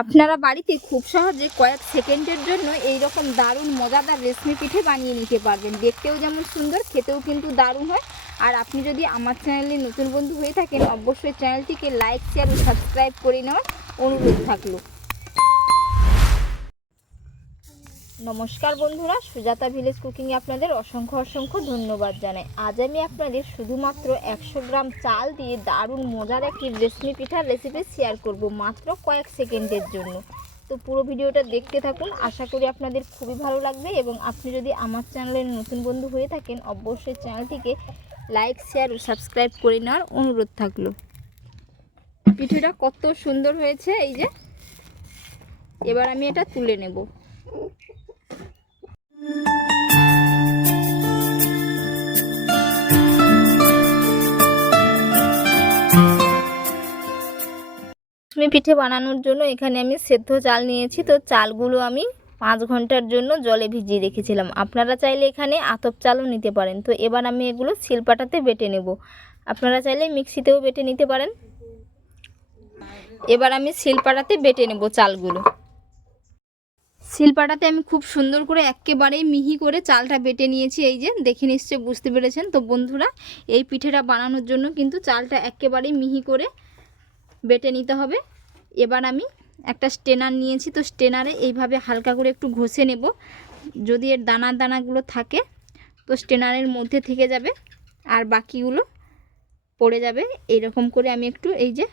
আপনারা বাড়িতে খুব সহজে কয়েক সেকেন্ডের জন্য এই রকম দারুণ মজাদার রেশমি পিঠে বানিয়ে নিতে পারবেন। দেখতেও যেমন সুন্দর, খেতেও কিন্তু দারুণ হয়। আর আপনি যদি আমার চ্যানেলে নতুন বন্ধু হয়ে থাকেন, অবশ্যই চ্যানেলটিকে লাইক শেয়ার ও সাবস্ক্রাইব করে নেওয়ার অনুরোধ থাকল। নমস্কার বন্ধুরা, সুজাতা ভিলেজ কুকিংয়ে আপনাদের অসংখ্য অসংখ্য ধন্যবাদ জানাই। আজ আমি আপনাদের শুধুমাত্র একশো গ্রাম চাল দিয়ে দারুণ মজার একটি রেশমি পিঠার রেসিপি শেয়ার করব মাত্র কয়েক সেকেন্ডের জন্য। তো পুরো ভিডিওটা দেখতে থাকুন, আশা করি আপনাদের খুবই ভালো লাগবে এবং আপনি যদি আমার চ্যানেলের নতুন বন্ধু হয়ে থাকেন, অবশ্যই চ্যানেলটিকে লাইক শেয়ার ও সাবস্ক্রাইব করে নেওয়ার অনুরোধ থাকল। পিঠেটা কত সুন্দর হয়েছে, এই যে। এবার আমি এটা তুলে নেব। রেশমি পিঠে বানানোর জন্য এখানে আমি সেদ্ধ চাল নিয়েছি। তো চালগুলো আমি পাঁচ ঘণ্টার জন্য জলে ভিজিয়ে রেখেছিলাম। আপনারা চাইলে এখানে আতপ চালও নিতে পারেন। তো এবার আমি এগুলো শিলপাটাতে বেটে নেব। আপনারা চাইলে মিক্সিতেও বেটে নিতে পারেন। এবার আমি শিলপাটাতে বেটে নেব চালগুলো। শিলপাটাতে আমি খুব সুন্দর করে একেবারেই মিহি করে চালটা বেটে নিয়েছি, এই যে দেখে নিশ্চয়ই বুঝতে পেরেছেন। তো বন্ধুরা, এই পিঠেটা বানানোর জন্য কিন্তু চালটা একেবারেই মিহি করে বেটে নিতে হবে। এবার আমি একটা স্টেনার নিয়েছি, তো স্টেনারে এইভাবে হালকা করে একটু ঘষে নেব। যদি এর দানা দানাগুলো থাকে, তো স্টেনারের মধ্যে থেকে যাবে আর বাকিগুলো পড়ে যাবে। এইরকম করে আমি একটু এই যে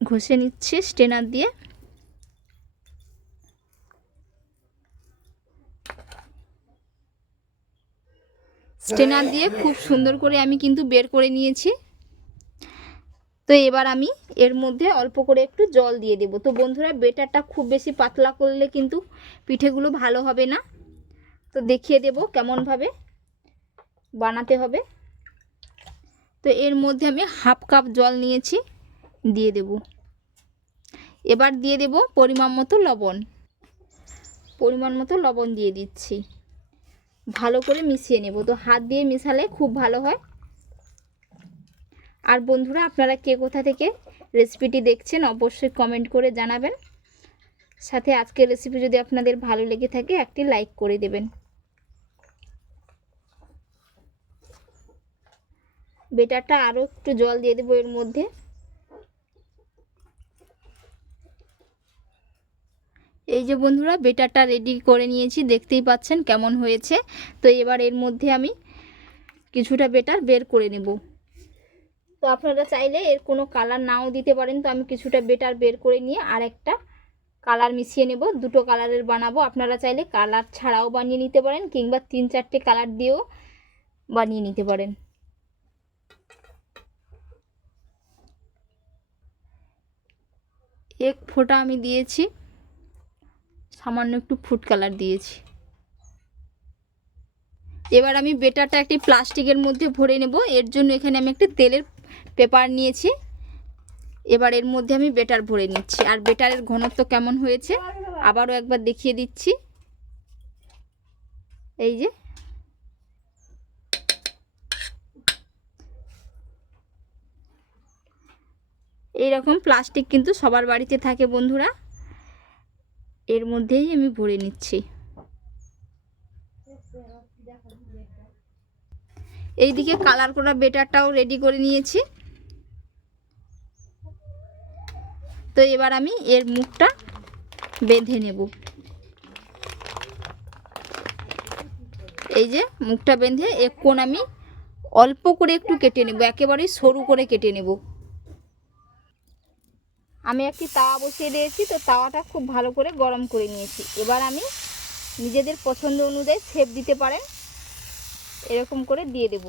ঘষে নিচ্ছি স্টেনার দিয়ে। স্টেনার দিয়ে খুব সুন্দর করে আমি কিন্তু বের করে নিয়েছি। তো এবার আমি এর মধ্যে অল্প করে একটু জল দিয়ে দেবো। তো বন্ধুরা, বেটারটা খুব বেশি পাতলা করলে কিন্তু পিঠেগুলো ভালো হবে না। তো দেখিয়ে দেব কেমনভাবে বানাতে হবে। তো এর মধ্যে আমি হাফ কাপ জল নিয়েছি, দিয়ে দেব। এবার দিয়ে দেব পরিমাণ মতো লবণ। পরিমাণ মতো লবণ দিয়ে দিচ্ছি। ভালো করে মিশিয়ে নেব। তো হাত দিয়ে মিশালে খুব ভালো হয়। আর বন্ধুরা, আপনারা কে কোথা থেকে রেসিপিটি দেখছেন অবশ্যই কমেন্ট করে জানাবেন। সাথে আজকের রেসিপি যদি আপনাদের ভালো লেগে থাকে, একটি লাইক করে দেবেন। বেটারটা আরও একটু জল দিয়ে দেবো এর মধ্যে। যে বন্ধুরা, বেটারটা রেডি করে নিয়েছি, দেখতেই পাচ্ছেন কেমন হয়েছে। তো এবার এর মধ্যে আমি কিছুটা বেটার বের করে নেব। তো আপনারা চাইলে এর কোনো কালার নাও দিতে পারেন। তো আমি কিছুটা বেটার বের করে নিয়ে আর একটা কালার মিশিয়ে নেব। দুটো কালারের বানাবো। আপনারা চাইলে কালার ছাড়াও বানিয়ে নিতে পারেন, কিংবা তিন চারটে কালার দিয়েও বানিয়ে নিতে পারেন। এক ফোঁটা আমি দিয়েছি। সামান্য একটু ফুড কালার দিয়েছি। এবার আমি বেটারটা একটি প্লাস্টিকের মধ্যে ভরে নেব। এর জন্য এখানে আমি একটা তেলের পেপার নিয়েছি। এবার এর মধ্যে আমি বেটার ভরে নিচ্ছি। আর বেটারের ঘনত্ব কেমন হয়েছে, আবারও একবার দেখিয়ে দিচ্ছি। এই যে। এই রকম প্লাস্টিক কিন্তু সবার বাড়িতে থাকে বন্ধুরা। এর মধ্যেই আমি ভরে নিচ্ছি। এইদিকে কালার করা বেটারটাও রেডি করে নিয়েছি। তো এবার আমি এর মুখটা বেঁধে নেব। এই যে মুখটা বেঁধে এক আমি অল্প করে একটু কেটে নেব, একেবারেই সরু করে কেটে নেব। আমি একটি তাওয়া বসিয়ে দিয়েছি, তো তাওয়াটা খুব ভালো করে গরম করে নিয়েছি। এবার আমি নিজেদের পছন্দ অনুযায়ী শেপ দিতে পারেন, এরকম করে দিয়ে দেব।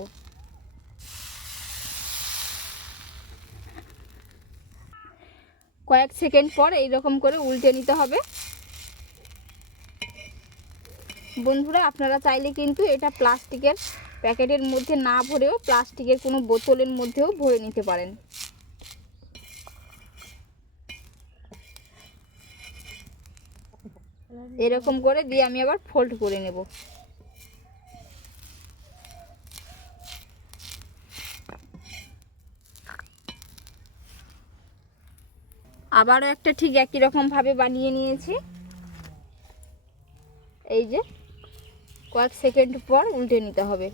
কয়েক সেকেন্ড পর এইরকম করে উল্টে নিতে হবে। বন্ধুরা, আপনারা চাইলে কিন্তু এটা প্লাস্টিকের প্যাকেটের মধ্যে না ভরেও প্লাস্টিকের কোনো বোতলের মধ্যেও ভরে নিতে পারেন। এরকম করে দিয়ে আমি আবার ফোল্ড করে নেব। আবারও একটা ঠিক একই রকমভাবে বানিয়ে নিয়েছি। এই যে কয়েক সেকেন্ড পর উল্টে নিতে হবে।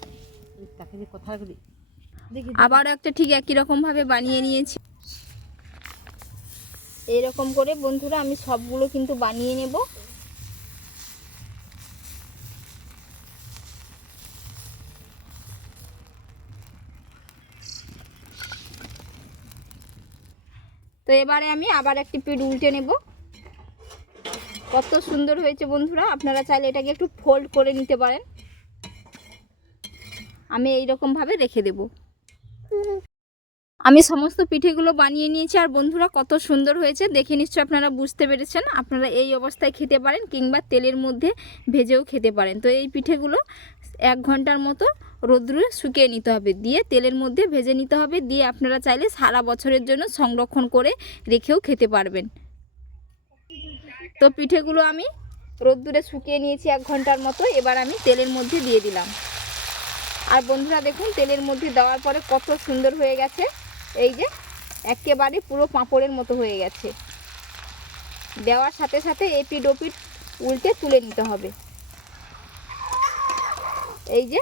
আবারও একটা ঠিক একই রকমভাবে বানিয়ে নিয়েছি। এইরকম করে বন্ধুরা আমি সবগুলো কিন্তু বানিয়ে নেব। তো এবারে আমি আবার একটি পিঠ উল্টে নেব। কত সুন্দর হয়েছে বন্ধুরা, আপনারা চাইলে এটাকে একটু ফোল্ড করে নিতে পারেন। আমি এই রকম ভাবে রেখে দেব। আমি সমস্ত পিঠেগুলো বানিয়ে নিয়েছি আর বন্ধুরা কত সুন্দর হয়েছে, দেখে নিশ্চয় আপনারা বুঝতে পেরেছেন। আপনারা এই অবস্থায় খেতে পারেন কিংবা তেলের মধ্যে ভেজেও খেতে পারেন। তো এই পিঠেগুলো এক ঘণ্টার মতো রোদ্রে শুকিয়ে নিতে হবে। দিয়ে তেলের মধ্যে ভেজে নিতে হবে। দিয়ে আপনারা চাইলে সারা বছরের জন্য সংরক্ষণ করে রেখেও খেতে পারবেন। তো পিঠেগুলো আমি রোদ্দুরে শুকিয়ে নিয়েছি এক ঘণ্টার মতো। এবার আমি তেলের মধ্যে দিয়ে দিলাম। আর বন্ধুরা দেখুন, তেলের মধ্যে দেওয়ার পরে কত সুন্দর হয়ে গেছে। এই যে একেবারে পুরো পাঁপড়ের মতো হয়ে গেছে। দেওয়ার সাথে সাথে এপিড ওপিড উল্টে তুলে নিতে হবে। এই যে,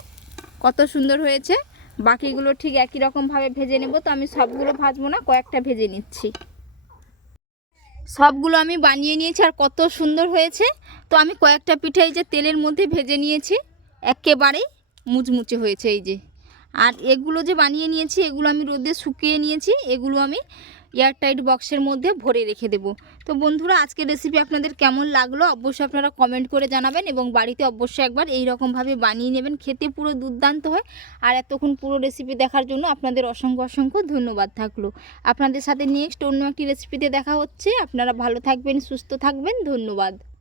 কত সুন্দর হয়েছে। বাকিগুলো ঠিক একই রকমভাবে ভেজে নেব। তো আমি সবগুলো ভাজবো না, কয়েকটা ভেজে নিচ্ছি। সবগুলো আমি বানিয়ে নিয়েছি আর কত সুন্দর হয়েছে। তো আমি কয়েকটা পিঠে এই যে তেলের মধ্যে ভেজে নিয়েছি। একেবারেই মুচমুচে হয়েছে এই যে। আর এগুলো যে বানিয়ে নিয়েছি, এগুলো আমি রোদে শুকিয়ে নিয়েছি। এগুলো আমি এয়ারটাইট বক্সের মধ্যে ভরে রেখে দেবো। তো বন্ধুরা, আজকের রেসিপি আপনাদের কেমন লাগল অবশ্যই আপনারা কমেন্ট করে জানাবেন এবং বাড়িতে অবশ্যই একবার এই রকমভাবে বানিয়ে নেবেন। খেতে পুরো দুর্দান্ত হয়। আর এতক্ষণ পুরো রেসিপি দেখার জন্য আপনাদের অসংখ্য অসংখ্য ধন্যবাদ থাকল। আপনাদের সাথে নেক্সট অন্য একটি রেসিপিতে দেখা হচ্ছে। আপনারা ভালো থাকবেন, সুস্থ থাকবেন। ধন্যবাদ।